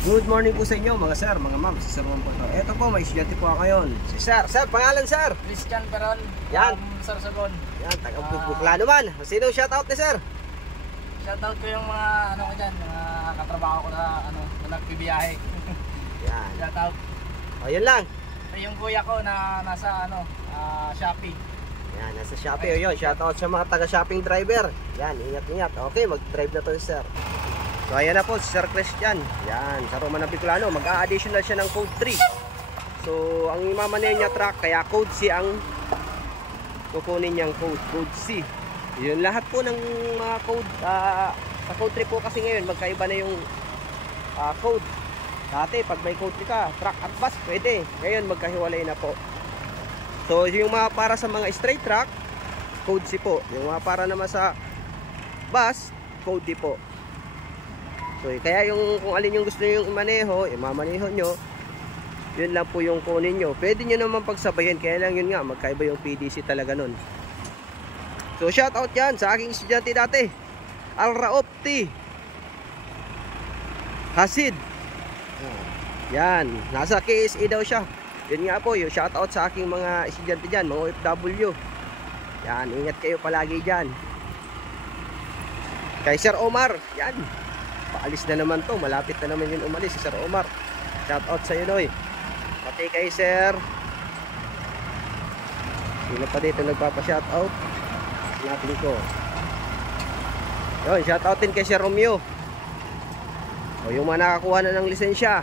Good morning po sa inyo mga sir, mga ma'am. Si Sir Juan po ito. Ito po, may estudyante po ako ngayon. Si Sir. Sir, pangalan Sir? Christian Peron. Yan. Sarsagon. Yan, taga-Buklano man. Sino shoutout ni Sir? Shoutout ko yung mga ano ko dyan, mga katrabaho ko na na nagbibiyahe. Yan. Shoutout. O, yun lang. Yung kuya ko na nasa Shopee. Yan, nasa Shopee. O yun, shoutout sa mga taga-shopping driver. Yan, ingat-ingat. Okay, mag-drive na to si Sir. So ayan na po si Sir Christian. Yan, sa Roman ng Bicolano, mag-a-additional siya ng code 3. So ang imamaneho niya truck, kaya code C ang kukunin niyang code C. Yun lahat po ng mga code sa code 3 po kasi ngayon magkaiba na yung code. Dati pag may code 3 ka, truck at bus pwede. Ngayon magkahiwalay na po. So yung mga para sa mga straight truck, code C po. Yung mga para naman sa bus, code D po. So kaya yung kung alin yung gusto niyo yung imaneho, imamaneho nyo, yun lang po yung kunin nyo. Pwede nyo naman pagsabayan, kaya lang yun nga, magkaiba yung PDC talaga nun. So shout out yan sa aking estudyante dati, Alraopti Hasid. Yan, nasa KSA daw siya. Yun nga po, yung shout out sa aking mga estudyante dyan, mga OFW. Yan, ingat kayo palagi dyan. Kay Sir Omar, yan, paalis na naman to, malapit na naman yun umalis si Sir Omar. Shout out sa iyo Noy. Pati kay Sir, sino pa dito nagpapa-shout out? Hanapin ko. Yun, shout out din kay Sir Romeo. O yung mga nakakuha na ng lisensya.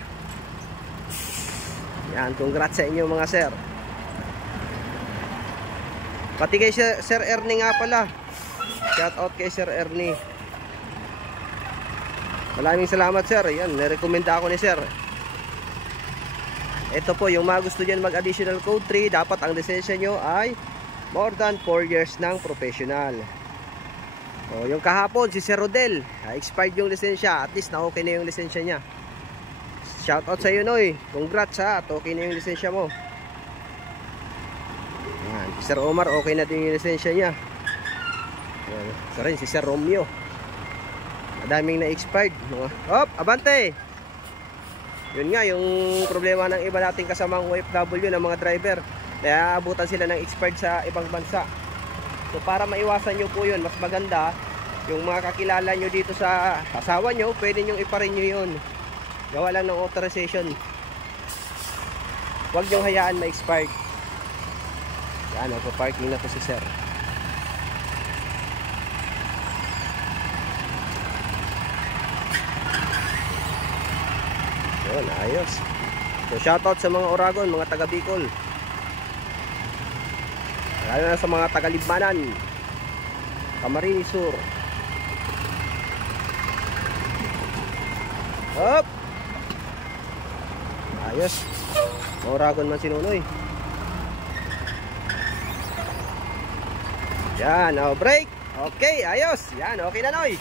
Yan, congrats sa inyo mga sir. Pati kay Sir Ernie nga pala. Shout out kay Sir Ernie. Maraming salamat sir. Yan, nirekomenda ako ni sir. Ito po, yung mga gusto dyan mag-additional code 3, dapat ang lisensya nyo ay more than 4 years ng professional. O, yung kahapon, si Sir Rodel, expired yung lisensya. At least na okay na yung lisensya niya. Shoutout sa iyo Noy. Congrats ha, at okay na yung lisensya mo. Yan, si Sir Omar, okay na din yung lisensya niya. Yan, so rin si Sir Romeo, madaming na-expired. Hop, abante! Yun nga, yung problema ng iba nating kasamang OFW ng mga driver. Kaya abutan sila ng expired sa ibang bansa. So para maiwasan nyo po yun, mas maganda yung mga kakilala nyo dito sa asawa nyo, pwede nyo iparin nyo yun. Gawa lang ng authorization. Huwag nyo hayaan ma-expired. Yan, nagpa-parking na to si sir. Yun, ayos. So shoutout sa mga Oragon, mga taga Bicol, lalo na sa mga taga Libmanan, Camarines Sur. Hop! Ayos. Oragon man sinunoy. Yan, break. Okay, ayos. Yan, okay na Noy.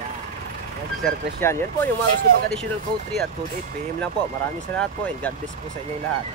Yan. Yan si Sir Christian. Yan po yung mga gusto mag-additional code 3 at code 8 PM lang po. Maraming salamat po and God bless po sa inyo lahat.